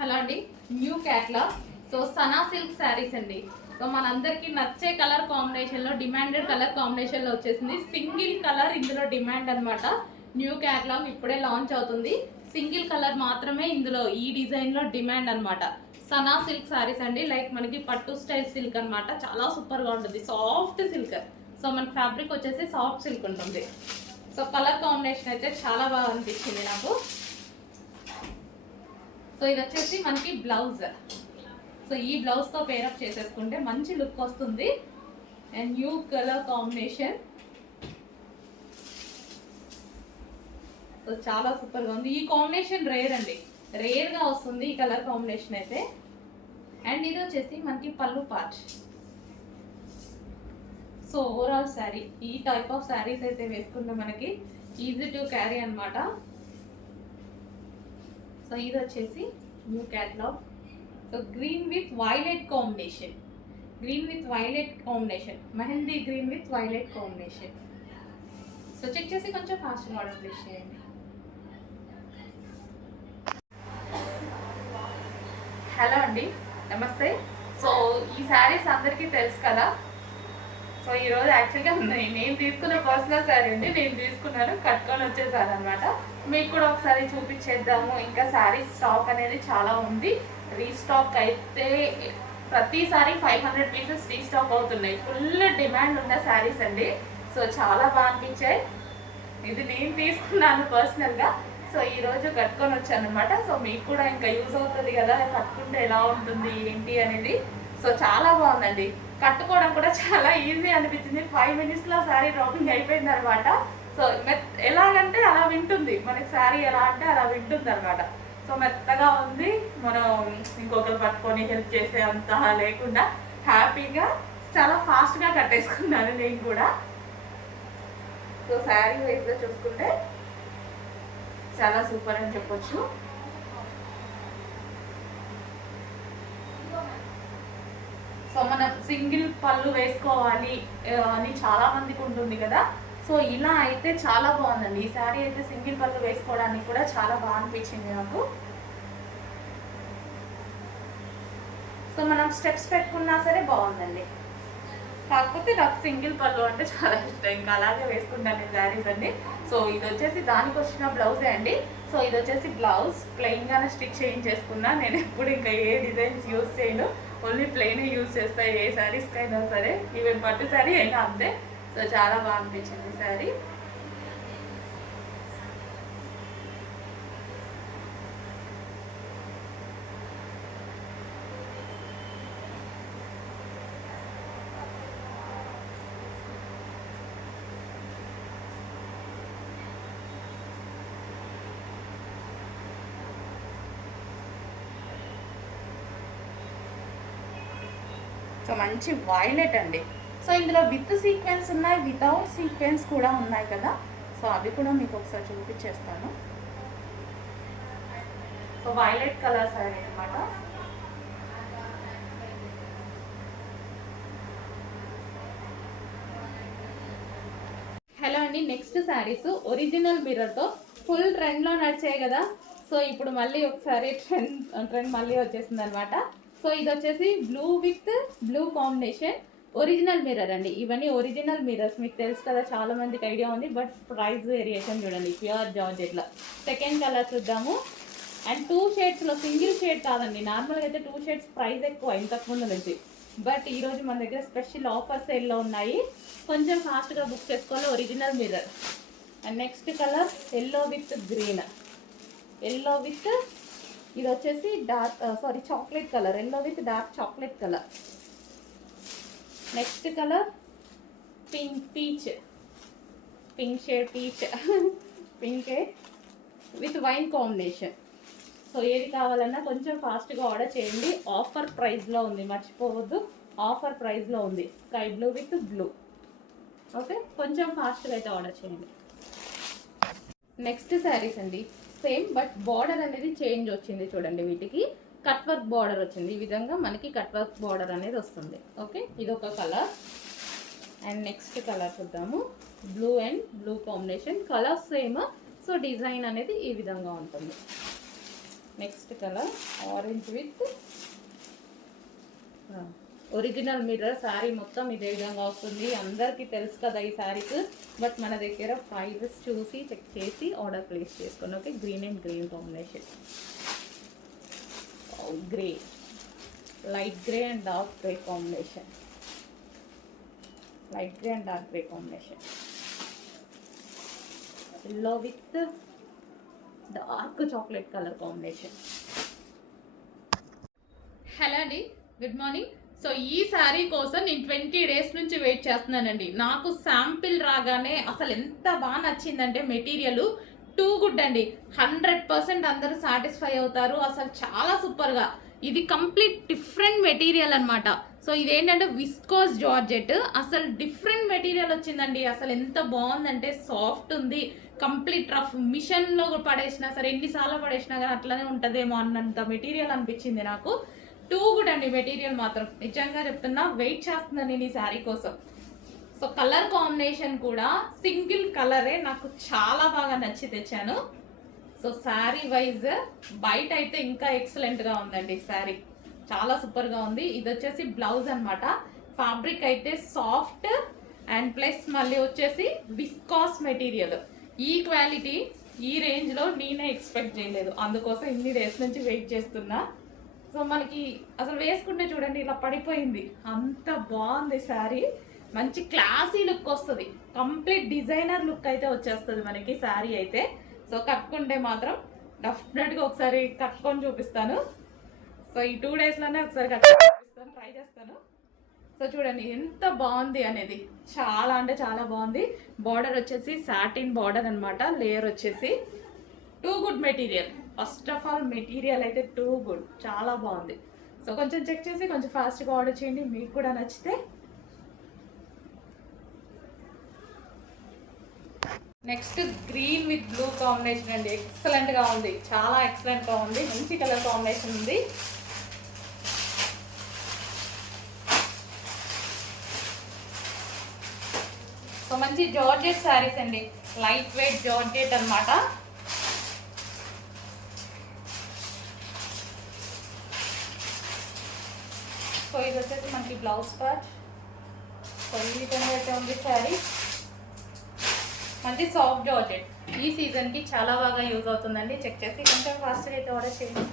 Hello అండి, new catalogue. So Sana silk saris అండి. So మనందరికీ నచ్చే కలర్ కాంబినేషన్లో, డిమాండెడ్ కలర్ కాంబినేషన్లో వచ్చేసింది. సింగిల్ కలర్ ఇందులో డిమాండ్ అనమాట. న్యూ క్యాట్లాగ్ ఇప్పుడే లాంచ్ అవుతుంది. సింగిల్ కలర్ మాత్రమే ఇందులో ఈ డిజైన్లో డిమాండ్ అనమాట. సనా సిల్క్ శారీస్ అండి. లైక్ మనకి పట్టు స్టైల్ సిల్క్ అనమాట. చాలా సూపర్గా ఉంటుంది, సాఫ్ట్ సిల్క్. సో మన ఫ్యాబ్రిక్ వచ్చేసి సాఫ్ట్ సిల్క్ ఉంటుంది. సో కలర్ కాంబినేషన్ అయితే చాలా బాగా అనిపించింది నాకు. సో ఇది వచ్చేసి మనకి బ్లౌజ్. సో ఈ బ్లౌజ్తో పేరప్ చేసేసుకుంటే మంచి లుక్ వస్తుంది. And new colour combination. So చాలా సూపర్గా ఉంది. ఈ కాంబినేషన్ రేర్ అండి, రేర్గా వస్తుంది ఈ కలర్ కాంబినేషన్ అయితే. అండ్ ఇది వచ్చేసి మనకి పళ్ళు పార్ట్. సో ఓవరాల్ శారీ, ఈ టైప్ ఆఫ్ శారీస్ అయితే వేసుకుంటే మనకి ఈజీ టు క్యారీ అనమాట. సో ఇది వచ్చేసి new catalogue. So green with violet combination, green with violet combination, mehndi green with violet combination. So check చేసి కొంచెం ఫాస్ట్గా ఆర్డర్ ప్లేస్ చేయండి. హలో అండి, నమస్తే. సో ఈ శారీస్ అందరికీ తెలుసు కదా. సో ఈరోజు యాక్చువల్గా నేను తీసుకున్న పర్సనల్ శారీ అండి. నేను తీసుకున్నాను, కట్టుకొని వచ్చేసాను అనమాట. మీకు కూడా ఒకసారి చూపించేద్దాము. ఇంకా శారీస్ స్టాక్ అనేది చాలా ఉంది. రీస్టాక్ అయితే ప్రతిసారి 500 పీసెస్ రీస్టాక్ అవుతున్నాయి. ఫుల్ డిమాండ్ ఉన్న శారీస్ అండి. సో చాలా బాగా అనిపించాయి. ఇది నేను తీసుకున్నాను పర్సనల్గా. సో ఈరోజు కట్టుకొని వచ్చాను అనమాట. సో మీకు కూడా ఇంకా యూజ్ అవుతుంది కదా, కట్టుకుంటే ఎలా ఉంటుంది ఏంటి అనేది. సో చాలా బాగుందండి, కట్టుకోవడం కూడా చాలా ఈజీ అనిపించింది. 5 మినిట్స్లో శారీ డ్రాపింగ్ అయిపోయింది అనమాట. సో ఎలాగంటే అలా వింటుంది, మనకి శారీ ఎలా అంటే అలా వింటుంది అనమాట. సో మెత్తగా ఉంది, మనం ఇంకొకరు పట్టుకొని హెల్ప్ చేసే అంత లేకుండా హ్యాపీగా చాలా ఫాస్ట్గా కట్టేసుకున్నాను నేను కూడా. సో శారీ వైజ్గా చూసుకుంటే చాలా సూపర్ అని చెప్పొచ్చు. సో మనం సింగిల్ పళ్ళు వేసుకోవాలి అని చాలా మందికి ఉంటుంది కదా. సో ఇలా అయితే చాలా బాగుందండి. ఈ శారీ అయితే సింగిల్ పళ్ళు వేసుకోవడానికి కూడా చాలా బాగా అనిపించింది నాకు. సో మనం స్టెప్స్ పెట్టుకున్నా సరే బాగుందండి. కాకపోతే నాకు సింగిల్ పళ్ళు అంటే చాలా ఇష్టం, ఇంకా అలాగే వేసుకుంటాను ఈ శారీస్ అండి. సో ఇది వచ్చేసి దానికి వచ్చిన బ్లౌజే అండి. సో ఇది వచ్చేసి బ్లౌజ్ ప్లెయిన్గానే స్టిచ్ చేయించేసుకున్నా. నేను ఎప్పుడు ఇంకా ఏ డిజైన్స్ యూజ్ చేయను, ఓన్లీ ప్లెయిన్ యూజ్ చేస్తాయి ఏ శారీస్కి అయినా సరే, ఈవెన్ పట్టు శారీ అయినా అంతే. సో చాలా బాగా అనిపించింది శారీ. సో మంచి వైలెట్ అండి. సో ఇందులో విత్ సీక్వెన్స్ ఉన్నాయి, వితౌట్ సీక్వెన్స్ కూడా ఉన్నాయి కదా. సో అవి కూడా మీకు ఒకసారి చూపించేస్తాను. సో వైలెట్ కలర్ శారీ అనమాట. హలో అండి, నెక్స్ట్ శారీస్ ఒరిజినల్ మిర్రర్తో ఫుల్ ట్రెండ్లో నడిచాయి కదా. సో ఇప్పుడు మళ్ళీ ఒకసారి ట్రెండ్ మళ్ళీ వచ్చేసింది అనమాట. సో ఇది వచ్చేసి blue with blue combination, original mirror అండి. ఇవన్నీ ఒరిజినల్ మిర్రర్స్, మీకు తెలుసు కదా, చాలా మందికి ఐడియా ఉంది. బట్ ప్రైస్ వేరియేషన్ చూడండి, ప్యూర్ జార్జెట్లో. సెకండ్ కలర్ చూద్దాము. అండ్ 2 షేడ్స్లో, సింగిల్ షేడ్ కాదండి. నార్మల్గా అయితే 2 షేడ్స్ ప్రైస్ ఎక్కువ ఇంతకుముందు నుంచి. బట్ ఈరోజు మన దగ్గర స్పెషల్ ఆఫర్ సేల్లో ఉన్నాయి, కొంచెం ఫాస్ట్గా బుక్ చేసుకోవాలి. Original mirror. And next colour yellow with green, yellow with ఇది వచ్చేసి dark chocolate colour, yellow with dark chocolate colour. Next colour peach shade, pink with wine combination. So ఏది కావాలన్నా కొంచెం ఫాస్ట్గా ఆర్డర్ చేయండి. ఆఫర్ ప్రైస్లో ఉంది, మర్చిపోవద్దు, ఆఫర్ ప్రైస్లో ఉంది. Sky blue with blue. Okay, కొంచెం ఫాస్ట్గా అయితే ఆర్డర్ చేయండి. నెక్స్ట్ శారీస్ అండి, సేమ్ బట్ బార్డర్ అనేది చేంజ్ వచ్చింది చూడండి. వీటికి కట్ వర్క్ బార్డర్ వచ్చింది. ఈ విధంగా మనకి కట్ వర్క్ బార్డర్ అనేది వస్తుంది. ఓకే, ఇది ఒక కలర్. అండ్ నెక్స్ట్ కలర్ చూద్దాము. Blue and blue combination, colour same. So design అనేది ఈ విధంగా ఉంటుంది. Next colour orange with original mirror. Sari మొత్తం ఇదే విధంగా వస్తుంది. అందరికీ తెలుసు కదా ఈ శారీస్, బట్ మన దగ్గర ప్రైజెస్ చూసి చెక్ చేసి ఆర్డర్ ప్లేస్ చేసుకోండి. Okay, green and green combination, grey, light grey and dark grey combination, light grey and dark grey combination, yellow with dark chocolate colour combination. Hello అండి, గుడ్ మార్నింగ్. సో ఈ శారీ కోసం నేను 20 days నుంచి wait చేస్తున్నానండి. నాకు sample రాగానే అసలు ఎంత బాగా నచ్చిందంటే మెటీరియల్ టూ గుడ్ అండి. 100% అందరూ సాటిస్ఫై అవుతారు. అసలు చాలా సూపర్గా, ఇది కంప్లీట్ డిఫరెంట్ మెటీరియల్ అనమాట. సో ఇదేంటంటే విస్కోస్ జార్జెట్, అసలు డిఫరెంట్ మెటీరియల్ వచ్చిందండి. అసలు ఎంత బాగుందంటే సాఫ్ట్ ఉంది, కంప్లీట్ రఫ్, మిషన్లో పడేసినా సరే ఎన్నిసార్లు పడేసినా కానీ అట్లనే ఉంటుందేమో అన్నంత మెటీరియల్ అనిపించింది నాకు. టూ గుడ్ అండి మెటీరియల్ మాత్రం, నిజంగా చెప్తున్నా. వెయిట్ చేస్తున్నాను నేను ఈ శారీ కోసం. సో కలర్ కాంబినేషన్ కూడా సింగిల్ కలరే నాకు చాలా బాగా నచ్చి తెచ్చాను. సో శారీ వైజ్ బయట అయితే ఇంకా ఎక్సలెంట్గా ఉందండి. శారీ చాలా సూపర్గా ఉంది. ఇది వచ్చేసి బ్లౌజ్ అనమాట. ఫ్యాబ్రిక్ అయితే సాఫ్ట్ అండ్ ప్లస్ మళ్ళీ వచ్చేసి విస్కాస్ మెటీరియల్. ఈ క్వాలిటీ ఈ రేంజ్లో నేనే ఎక్స్పెక్ట్ చేయలేదు, అందుకోసం ఇన్ని డేస్ నుంచి వెయిట్ చేస్తున్నా. సో మనకి అసలు వేసుకుంటే చూడండి ఇలా పడిపోయింది, అంత బాగుంది శారీ. మంచి క్లాసీ లుక్ వస్తుంది, కంప్లీట్ డిజైనర్ లుక్ అయితే వచ్చేస్తుంది మనకి శారీ అయితే. సో కట్టుకుంటే మాత్రం డెఫినెట్గా ఒకసారి కట్టుకొని చూపిస్తాను. సో ఈ 2 డేస్లోనే ఒకసారి కట్టుకొని చూపిస్తాను, ట్రై చేస్తాను. సో చూడండి ఎంత బాగుంది అనేది, చాలా అంటే చాలా బాగుంది. బార్డర్ వచ్చేసి సాటిన్ బార్డర్ అనమాట. లేయర్ వచ్చేసి too good material. First of all material అయితే టూ గుడ్, చాలా బాగుంది. సో కొంచెం చెక్ చేసి కొంచెం ఫాస్ట్గా ఆర్డర్ చేయండి, మీకు కూడా నచ్చితే. Next green with blue combination అండి. ఎక్సలెంట్గా ఉంది, చాలా ఎక్సలెంట్గా ఉంది. మంచి కలర్ కాంబినేషన్ ఉంది. సో మంచి జార్జెట్ శారీస్ అండి, లైట్ వెయిట్ జార్జెట్ అనమాట. సో ఇది వచ్చేసి మనకి బ్లౌజ్ పార్ట్. సో ఈ విధంగా అయితే ఉంది శారీ. మంచి సాఫ్ట్ జార్జెట్, ఈ సీజన్కి చాలా బాగా యూజ్ అవుతుందండి. చెక్ చేసి కొంచెం ఫాస్ట్గా అయితే ఆర్డర్ చేయండి.